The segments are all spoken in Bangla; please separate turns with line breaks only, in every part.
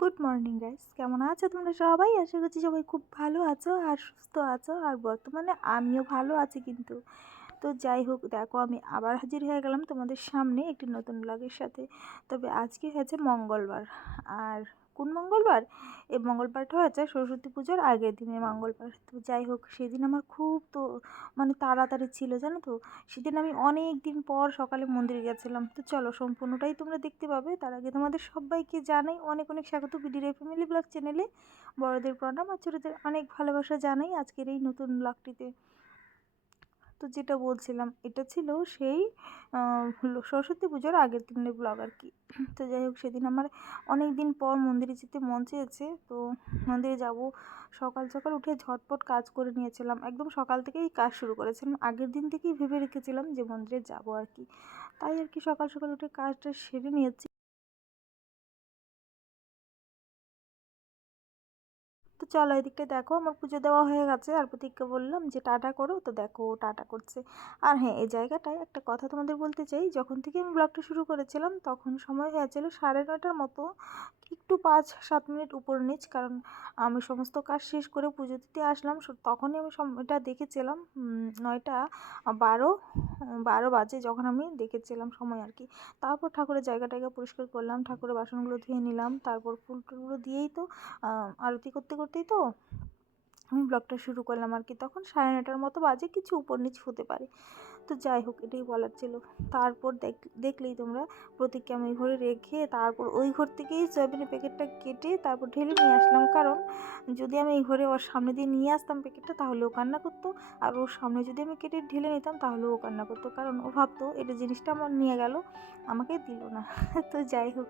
গুড মর্নিং গাইস কেমন আছো তোমরা সবাই? আশা করছি সবাই খুব ভালো আছো আর সুস্থ আছো। আর বর্তমানে আমিও ভালো আছি কিন্তু। তো যাই হোক, দেখো আমি আবার হাজির হয়ে গেলাম তোমাদের সামনে একটি নতুন ব্লগের সাথে। তবে আজকে হয়েছে মঙ্গলবার। আর কোন মঙ্গলবার? এই মঙ্গলবারটা হয়েছে সরস্বতী পুজোর আগের দিনের মঙ্গলবার। তো যাই হোক, সেদিন আমার খুব তো মানে তাড়াতাড়ি ছিল, জানো তো? সেদিন আমি অনেক দিন পর সকালে মন্দিরে গেছিলাম। তো চলো, সম্পূর্ণটাই তোমরা দেখতে পাবে। তার আগে তোমাদের সবাইকে জানাই অনেক অনেক স্বাগত বিডিরে ফ্যামিলি ব্লগ চ্যানেলে। বড়দের প্রণাম আর ছোটোদের অনেক ভালোবাসা জানাই আজকের এই নতুন ব্লগটিতে। তো যেটা বলছিলাম, এটা ছিল সেই সরস্বতী পুজোর আগের দিনের ব্লগ আর কি। তো যাই হোক, সেদিন আমার অনেক দিন পর মন্দিরে যেতে মন চেয়েছে। তো মন্দিরে যাব, সকাল সকাল উঠে ঝটপট কাজ করে নিয়েছিলাম। একদম সকাল থেকেই কাজ শুরু করেছিলাম। আগের দিন থেকেই ভেবে রেখেছিলাম যে মন্দিরে যাব আর কি। তাই আর কি সকাল সকাল উঠে কাজটা সেরে নিয়েছি। চলো এদিকটা দেখো, আমার পুজো দেওয়া হয়ে গেছে। আর প্রতীককে বললাম যে, টাটা করো। তো দেখো টাটা করছে। আর হ্যাঁ এই জায়গাটায় একটা কথা তোমাদের বলতে চাই। যখন থেকে আমি ব্লগটা শুরু করেছিলাম, তখন সময় হয়েছিল সাড়ে নটার মতো, একটু পাঁচ সাত মিনিট উপর নিচ। কারণ আমি সমস্ত কাজ শেষ করে পুজো দিতে আসলাম। তখনই আমি সময়টা দেখেছিলাম নয়টা বারো বারো বাজে যখন আমি দেখেছিলাম সময় আর কি। তারপর ঠাকুরের জায়গাটাকে পরিষ্কার করলাম, ঠাকুরের বাসনগুলো ধুয়ে নিলাম। তারপর ফুল টুলগুলো দিয়েই তো আরতি করতে করতে করতেই তো? আমি ব্লগটা শুরু করলাম আর কি। তখন সাড়ে নটার মতো বাজে, কিছু উপর নিচ হতে পারে। তো যাই হোক, এটাই বলার ছিল। তারপর দেখ, দেখলেই তোমরা প্রতীককে আমি ঘরে রেখে, তারপর ওই ঘর থেকেই সয়াবিনের প্যাকেটটা কেটে তারপর ঢেলে নিয়ে আসলাম। কারণ যদি আমি এই ঘরে ওর সামনে দিয়ে নিয়ে আসতাম প্যাকেটটা, তাহলে ও কান্না করতো। আর ওর সামনে যদি আমি কেটে ঢেলে নিতাম, তাহলে ও কান্না করতো। কারণ ও ভাবতো, এটা জিনিসটা আমার নিয়ে গেল, আমাকে দিল না। তো যাই হোক,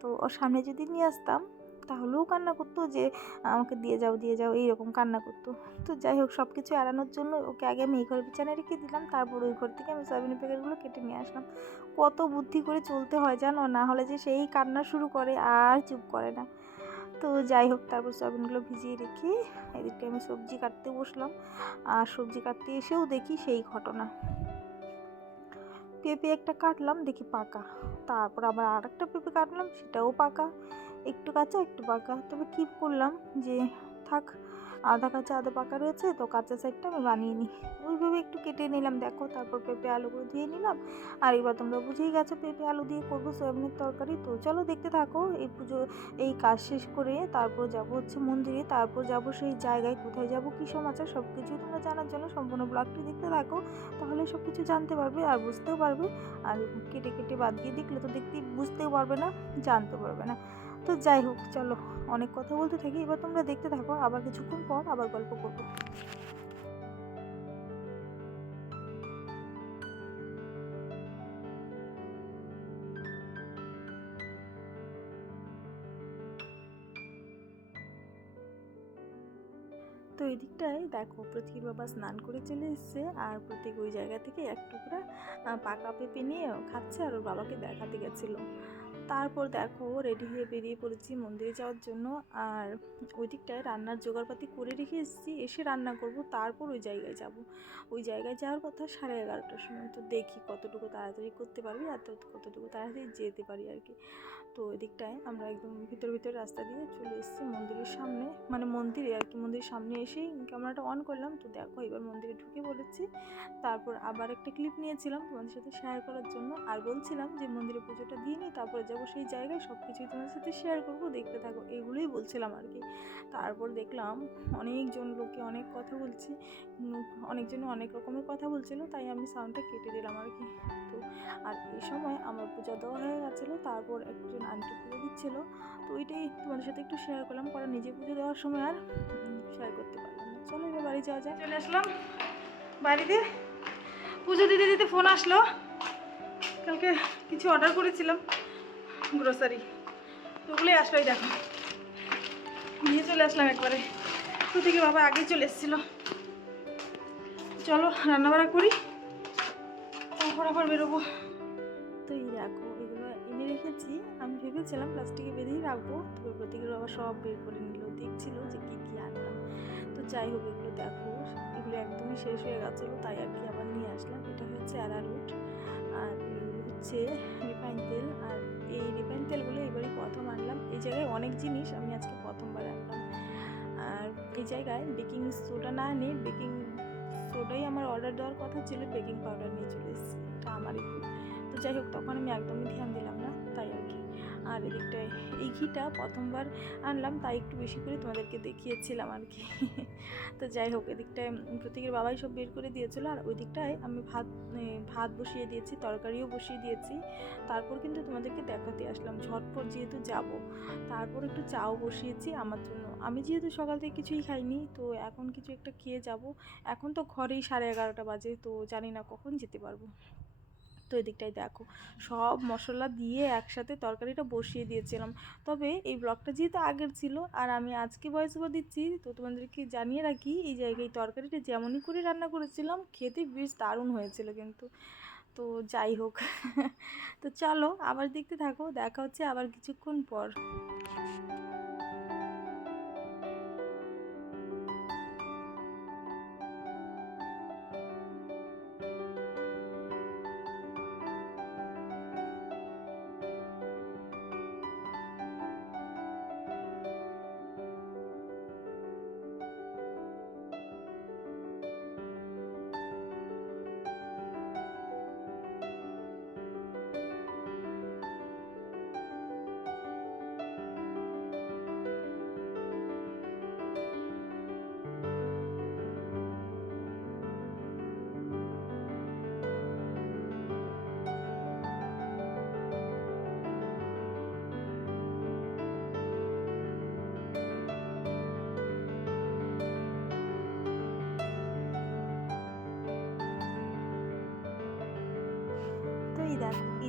তো ওর সামনে যদি নিয়ে আসতাম তাহলেও কান্না করতো যে, আমাকে দিয়ে যাও দিয়ে যাও। এইরকম কান্না করতো। তো যাই হোক সব কিছু এড়ানোর জন্য ওকে আগে আমি এই ঘরের বিছানে রেখে দিলাম। তারপর ওই ঘর থেকে আমি সয়াবিনের প্যাকেটগুলো কেটে নিয়ে আসলাম। কত বুদ্ধি করে চলতে হয় জানো? না হলে যে সেই কান্না শুরু করে, আর চুপ করে না। তো যাই হোক, তারপর সয়াবিনগুলো ভিজিয়ে রেখে এদিকে আমি সবজি কাটতে বসলাম। আর সবজি কাটতে এসেও দেখি সেই ঘটনা। পেঁপে একটা কাটলাম, দেখি পাকা। তারপর আবার আর একটা পেঁপে কাটলাম, সেটাও পাকা। একটু কাঁচা, একটু পাকা। তবে কী করলাম যে, থাক আধা কাঁচা আধা পাকা রয়েছে, তো কাঁচা সাইডটা আমি বানিয়ে নিই। ওইভাবে একটু কেটে নিলাম, দেখো, তারপর পেঁপে আলুগুলো দিয়ে নিলাম। আর এবার তোমরা বুঝেই গেছো, পেঁপে আলু দিয়ে করব সয়াবিনের তরকারি। তো চলো দেখতে থাকো, এই পুজো, এই কাজ শেষ করে তারপর যাব হচ্ছে মন্দিরে। তারপর যাব সেই জায়গায়, কোথায় যাব, কী সমাচার সব কিছু তোমরা জানার জন্য সম্পূর্ণ ব্লগটি দেখতে থাকো। তাহলে সব কিছু জানতে পারবে আর বুঝতেও পারবে। আর কেটে কেটে বাদ দিয়ে দেখলে তো দেখতে বুঝতেও পারবে না জানতে পারবে না। তো যাই হোক, চলো। অনেক কথা বলতে থাকি, এবার তোমরা দেখতে থাকো, আবার কিছুক্ষণ পর আবার গল্প করব। তো এই দিকটায় দেখো প্রতীকের বাবা স্নান করে চলে এসছে, আর প্রতীক ওই জায়গা থেকে এক টুকরা পাকা পেঁপে নিয়ে খাচ্ছে, আর ওর বাবাকে দেখাতে গেছিল। তারপর দেখো রেডি হয়ে বেরিয়ে পড়েছি মন্দিরে যাওয়ার জন্য। আর ওই দিকটায় রান্নার জোগাড়পাতি করে রেখে এসেছি, এসে রান্না করব, তারপর ওই জায়গায় যাব। ওই জায়গায় যাওয়ার কথা সাড়ে এগারোটার সময়। তো দেখি কতটুকু তাড়াতাড়ি করতে পারবি আর কতটুকু তাড়াতাড়ি যেতে পারি আর কি। তো ওই দিকটায় আমরা একদম ভিতর ভিতর রাস্তা দিয়ে চলে এসেছি মন্দিরের সামনে। মানে মন্দিরে আর কি, মন্দিরের সামনে এসেই ক্যামেরাটা অন করলাম। তো দেখো এবার মন্দিরে ঢুকে বলেছি তারপর আবার একটা ক্লিপ নিয়েছিলাম তোমাদের সাথে শেয়ার করার জন্য। আর বলছিলাম যে মন্দিরে পুজোটা দিয়ে নিই, তারপরে যাব সেই জায়গায় সব কিছুই তোমার সাথে শেয়ার করব, দেখতে থাকো। এগুলোই বলছিলাম আর কি। তারপর দেখলাম অনেকজন লোকে অনেক কথা বলছি অনেকজন অনেক রকমের কথা বলছিল, তাই আমি সাউন্ডটা কেটে দিলাম আর কি। তো, আর এই সময় আমার পূজা দেওয়া হয়ে গেছিল, তারপর একজন আন্টি পুজো দিচ্ছিল, তো ওইটাই তোমাদের সাথে একটু শেয়ার করলাম, কারণ নিজে পুজো দেওয়ার সময় আর শেয়ার করতে পারলাম না। চলো এবার বাড়ি যাওয়া যায় চলে আসলাম। বাড়িতে পুজো দিতে দিতে ফোন আসলো। কালকে কিছু অর্ডার করেছিলাম। গ্রোসারি ওগুলোই আসলো এই দেখো। নিয়ে চলে আসলাম একবারে। তো থেকে বাবা আগেই চলে এসেছিল। চলো রান্নাবাড়া করি। তারপর আবার বেরোবো। তো এই দেখো, এগুলো এনে রেখেছি। আমি ভেবেছিলাম প্লাস্টিকে বেঁধেই রাখব। তবে প্রতিগুলো আবার সব বের করে নিল। দেখছিল যে কী কী আনলাম। তো যাই হোক, এগুলো দেখো। এগুলো একদমই শেষ হয়ে গেছিল, তাই আর কি আবার নিয়ে আসলাম। এটা হচ্ছে অ্যারারুট আর হচ্ছে রিফাইন তেল, আর এই রিফাইন তেলগুলো এবারই প্রথম আনলাম। এই জায়গায় অনেক জিনিস আমি আজকে প্রথমবার আনলাম। আর এই জায়গায় বেকিং সোডা না আনি বেকিং সোডাই আমার অর্ডার দেওয়ার কথা ছিল, বেকিং পাউডার নিয়ে চলে এসেছি। এটা আমারই ভুল। তো যাই হোক, তখন আমি একদমই ধ্যান দিলাম না, তাই আর এদিকটায় এই ঘিটা প্রথমবার আনলাম, তাই একটু বেশি করে তোমাদেরকে দেখিয়েছিলাম আর কি। তো যাই হোক, এদিকটায় প্রতীকের বাবাই সব বের করে দিয়েছিলো, আর ওই দিকটায় আমি ভাত ভাত বসিয়ে দিয়েছি, তরকারিও বসিয়ে দিয়েছি। তারপর কিন্তু তোমাদেরকে দেখাতে আসলাম, ঝটপট যেহেতু যাব, তারপর একটু চাও বসিয়েছি আমার জন্য। আমি যেহেতু সকাল থেকে কিছুই খাইনি, তো এখন কিছু একটা খেয়ে যাব। এখন তো ঘরেই সাড়ে এগারোটা বাজে, তো জানি না কখন যেতে পারব। তো এদিকটায় দেখো। সব মশলা দিয়ে একসাথে তরকারিটা বসিয়ে দিয়েছিলাম। তবে এই ব্লগটা যেহেতু আগের ছিল, আর আমি আজকে ভয়েস ওভার দিচ্ছি, তো তোমাদেরকে জানিয়ে রাখি, এই জায়গায় তরকারিটা যেমনই করে রান্না করেছিলাম, খেতে বেশ দারুণ হয়েছিল কিন্তু। তো যাই হোক, তো চলো আবার দেখতে থাকো, দেখা হচ্ছে আবার কিছুক্ষণ পর।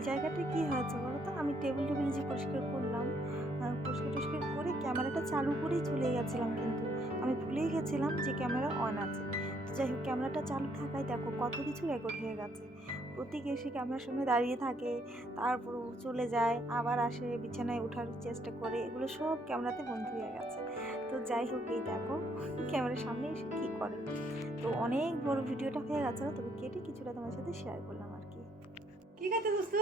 জায়গাটা কি হয়েছে বলো তো? আমি টেবিল টেবিল যে পরিষ্কার করলাম পরিষ্কার টরিষ্কার করে ক্যামেরাটা চালু করেই চলে গেছিলাম কিন্তু। আমি ভুলেই গেছিলাম যে ক্যামেরা অন আছে। তো যাই হোক ক্যামেরাটা চালু থাকায় দেখো কত কিছু রেকর্ড হয়ে গেছে। প্রতীক এসে ক্যামেরার সামনে দাঁড়িয়ে থাকে তারপর চলে যায়, আবার আসে, বিছানায় ওঠার চেষ্টা করে, এগুলো সব ক্যামেরাতে বন্ধ হয়ে গেছে। তো যাই হোক, এই দেখো ক্যামেরার সামনে এসে কী করে? তো অনেক বড় ভিডিওটা হয়ে গেছে, তবে কেটে কিছুটা তোমার সাথে শেয়ার করলাম। কি
খাইতে দোস্ত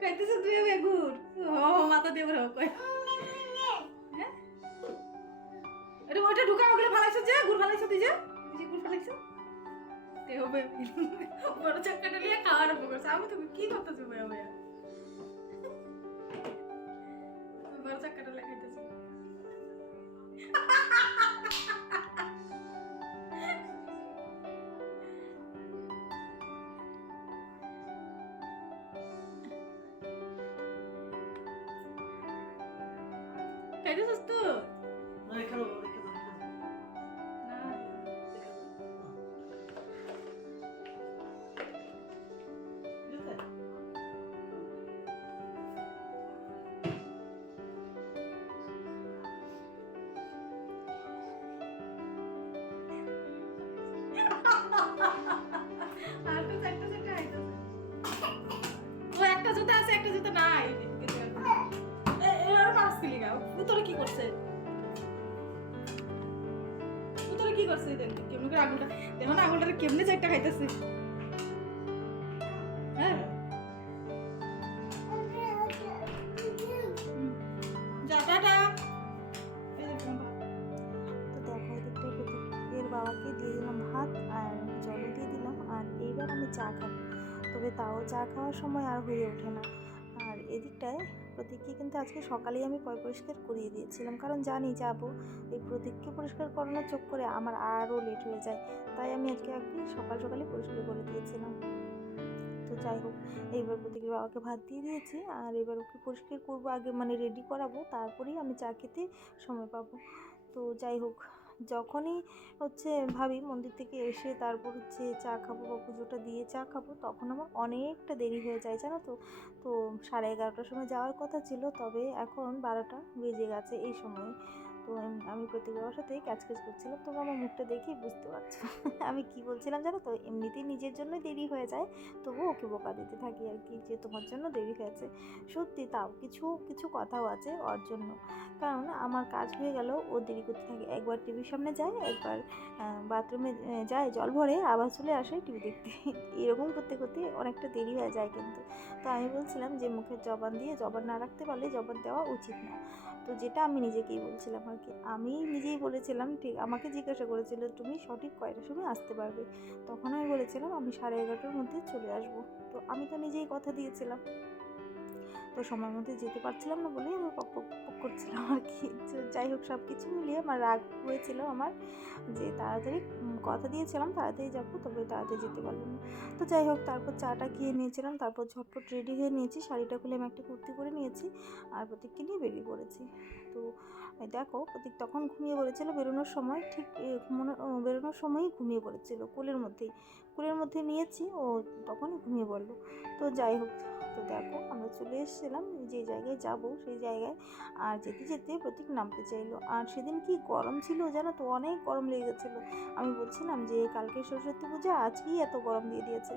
খাইতেছ তুই বেগুর ও, মাথা দিয়ে বড় কই হ্যাঁ? এটা ওইটা ঢুকা ওগুলো ফালাইছ যে, গুড় ফালাইছ তুই যে। তুই গুড় ফালাইছ তে হবে। বড় চাক্কাটা নিয়ে খাওয়া আরম্ভ করছে। আমি তুমি কি করতেছো ভাইয়া ভাইয়া? বড় চাক্কাটা নিয়ে খাইতেছো খাইতেছস পুতরে কি করছে? পুতরে কি করছে? দেখ কেমন করে আঙুলটা দেখো না, আঙুলটা কেমনে চারটা খাইতেছে। হ্যাঁ? যা টাটা
বাবাকে দিয়ে দিলাম ভাত আর জলও দিয়ে দিলাম আর এইবার আমি চা খাব। তবে তাও চা খাওয়ার সময় আর হয়ে ওঠে না। আর এদিকটায় প্রতীককে কিন্তু আজকে সকালেই আমি পরিষ্কার করিয়ে দিয়েছিলাম। কারণ জানি যাব, এই প্রতীককে পরিষ্কার করানোর চোখ করে আমার আরও লেট হয়ে যায়। তাই আমি আজকে আগে সকাল সকালে পরিষ্কার করে দিয়েছিলাম। তো যাই হোক, এইবার প্রতীকের বাবাকে ভাত দিয়ে দিয়েছি। আর এবার ওকে পরিষ্কার করব, আগে মানে রেডি করাবো, তারপরেই আমি চা খেতে সময় পাবো। তো যাই হোক যখনই হচ্ছে ভাবি মন্দির থেকে এসে তারপর হচ্ছে চা খাব বা পুজোটা দিয়ে চা খাব, তখন আমার অনেকটা দেরি হয়ে যায়, জানো তো? তো সাড়ে এগারোটার সময় যাওয়ার কথা ছিল, তবে এখন বারোটা বেজে গেছে এই সময়। তো আমি প্রতীক বাবার সাথে ক্যাচ ক্যাচ করছিলাম তো আমার মুখটা দেখেই বুঝতে পারছ। আমি কি বলছিলাম জানো তো? এমনিতেই নিজের জন্য দেরি হয়ে যায় তবু ওকে বোকা দিতে থাকি আর কি, যে তোমার জন্য দেরি হয়েছে। সত্যি তাও কিছু কিছু কথাও আছে ওর জন্য কারণ আমার কাজ হয়ে গেল ও দেরি করতে থাকে। একবার টিভির সামনে যায়, একবার বাথরুমে যায়, জল ভরে আবার চলে আসে টিভি দেখতে। এরকম করতে করতে অনেকটা দেরি হয়ে যায় কিন্তু। তো আমি বলছিলাম যে, মুখের জবান দিয়ে জবান না রাখতে পারলে জবান দেওয়া উচিত না। তো যেটা আমি নিজেকেই বলছিলাম আর কি আমি নিজেই বলেছিলাম, ঠিক, আমাকে জিজ্ঞাসা করেছিল, তুমি সঠিক কয়টার সময় আসতে পারবে? তখন আমি বলেছিলাম, আমি সাড়ে এগারোটার মধ্যে চলে আসব। তো আমি তো নিজেই কথা দিয়েছিলাম। তো সময় মধ্যে যেতে পারছিলাম না বলেই আমি পক পক করছিলাম আর কি। যাই হোক সব কিছু মিলিয়ে আমার রাগ হয়েছিল আমার যে তাড়াতাড়ি কথা দিয়েছিলাম তাড়াতাড়ি যাব তবে তাড়াতাড়ি যেতে পারলাম না। তো যাই হোক তারপর চাটা খেয়ে নিয়েছিলাম তারপর ঝটপট রেডি হয়ে নিয়েছি শাড়িটা খুলে আমি একটা কুর্তি করে নিয়েছি আর প্রতীককে নিয়ে বেরিয়ে পড়েছি। তো দেখো প্রতীক তখন ঘুমিয়ে পড়েছিল বেরোনোর সময় ঠিক এ, মনে ও, বেরোনোর সময়ই ঘুমিয়ে পড়েছিল কোলের মধ্যেই। কোলের মধ্যে নিয়েছি ও তখনই ঘুমিয়ে পড়ল। তো যাই হোক তো দেখো আমরা চলে এসেছিলাম যে জায়গায় যাব, সেই জায়গায়। আর যেতে যেতে প্রতীক নামতে চাইলো। আর সেদিন কি গরম ছিল জানো তো? অনেক গরম লেগে গেছিল। আমি বলছিলাম যে, কালকে সরস্বতী পূজা, আজকেই এত গরম দিয়ে দিয়েছে।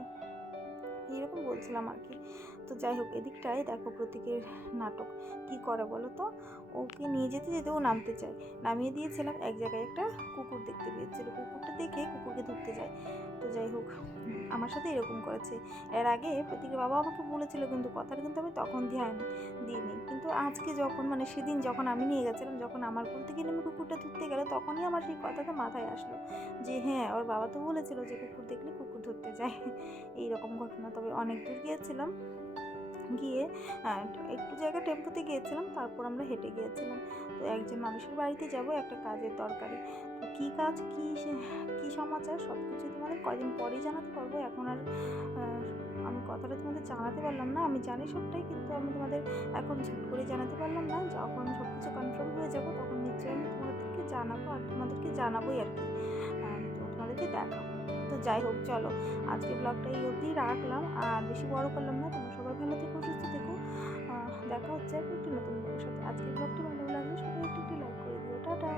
এরকম বলছিলাম আর কি। তো যাই হোক, এদিকটায় দেখো প্রতীকের নাটক। কি করে বলো তো? ওকে নিয়ে যেতে যেতে ও নামতে চায়। নামিয়ে দিয়েছিলাম, এক জায়গায় একটা কুকুর দেখতে পেয়েছিল। কুকুরটা দেখে কুকুরকে ধরতে যায়। তো যাই হোক, আমার সাথে এরকম করেছে। এর আগে প্রতীকের বাবা আমাকে বলেছিল, কিন্তু কথাটা কিন্তু আমি তখন ধ্যান দিইনি। কিন্তু আজকে যখন মানে সেদিন যখন আমি নিয়ে গেছিলাম, যখন আমার কোল থেকে নেমে কুকুরটা ধরতে গেল, তখনই আমার সেই কথাটা মাথায় আসলো যে হ্যাঁ ওর বাবা তো বলেছিল যে, কুকুর দেখলে কুকুর ধরতে যায়। এই রকম ঘটনা। তবে অনেক দূর গিয়েছিলাম। গিয়ে একটু জায়গা টেম্পোতে গিয়েছিলাম, তারপর আমরা হেঁটে গিয়েছিলাম। তো একজন মানুষের বাড়িতে যাব, একটা কাজের দরকারে। তো কী কাজ, কী কী সমাচার সব কিছু তোমাদের কয়দিন পরেই জানাতে পারব। এখন আর আমি কথাটা তোমাদের জানাতে পারলাম না। আমি জানি সবটাই, কিন্তু আমি তোমাদের এখন ঝট করে জানাতে পারলাম না। যখন সব কিছু কনফার্ম হয়ে যাব, তখন নিশ্চয়ই আমি তোমাদেরকে জানাব, আর তোমাদেরকে জানাবোই আর কি। তো তোমাদেরকে দেখাবো। তো যাই হোক, চলো। আজকে ব্লগটা এই অবধি রাখলাম। আর বেশি বড় করলাম না, তোমরা সবাই ভালো থেকো হচ্ছে একটু নতুন ব্লগের সাথে আজকের ব্লগটা ভালো লাগলে। সবাই একটু একটু লাইক করে দিও। টাটা।